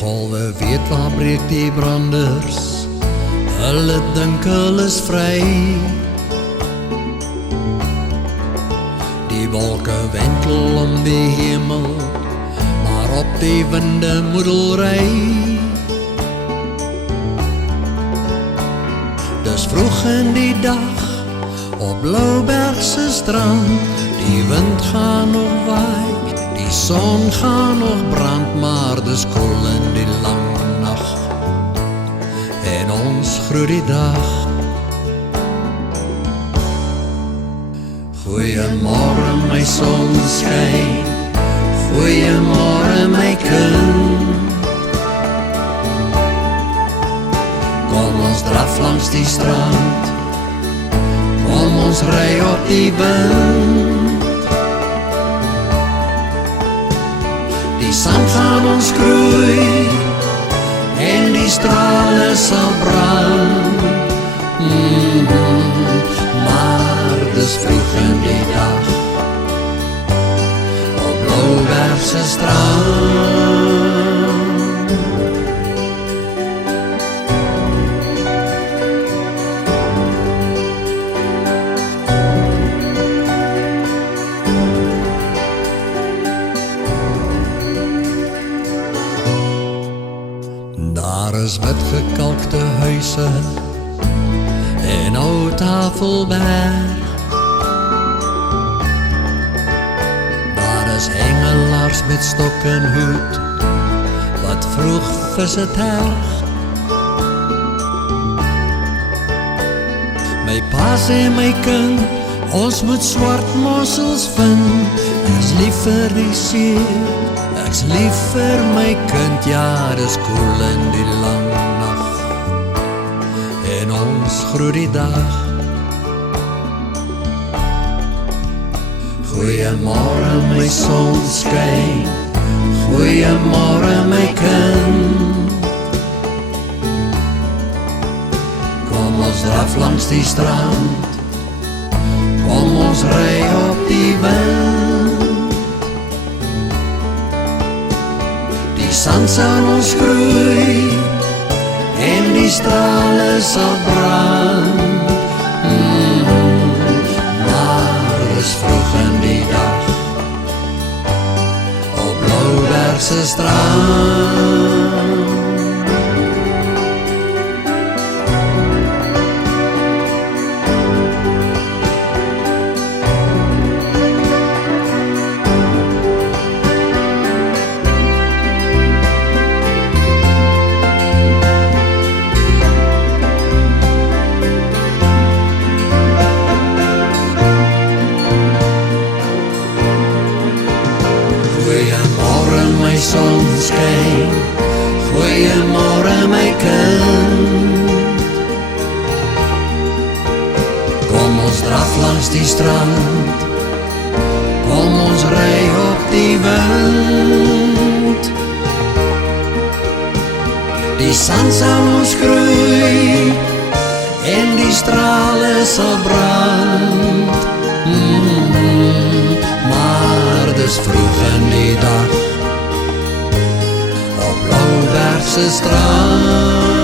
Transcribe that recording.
golwe weet waar breek die branders, hulle dink hulle is vry. Die wolke wentel om die hemel, maar op die winde moedelry. Dis vroeg in die dag, op Bloubergse strand, die wind gaan nog waai, die son gaan nog brand, maar dis koel in die lang nacht, en ons groet die dag. Goeiemorgen my sonskyn, goeiemorgen my kind. Kom ons draf langs die strand, kom ons ry op die wind. Die sand gaan ons groei, en die strale sal brand. Maar dis vroeg in die dag, op Bloubergse strand. Daar is wit gekalkte huise en ou Tafelberg. Daar is hengelaars met stok en hoed wat vroeg visse terg. My pa sê my kind, ons moet swart mossels vind. Ek is lief vir die see, ek's lief vir my kind. Ja, dis koel in die lang nacht, en ons groet die dag. Goeiemorgen my sonskyn, goeiemorgen my kind. Kom ons draf langs die strand, kom ons ry op die wind. Die sand sal ons groei, en die strale sal brand. Maar dis vroeg in die dag, op Bloubergse strand. Goeiemorgen my sonskyn, goeiemorgen my kind. Kom ons draf langs die strand, kom ons ry op die wind. Die sand sal ons groei, en die strale sal brand. Maar dis vroeg in die dag, op Bloubergse strand.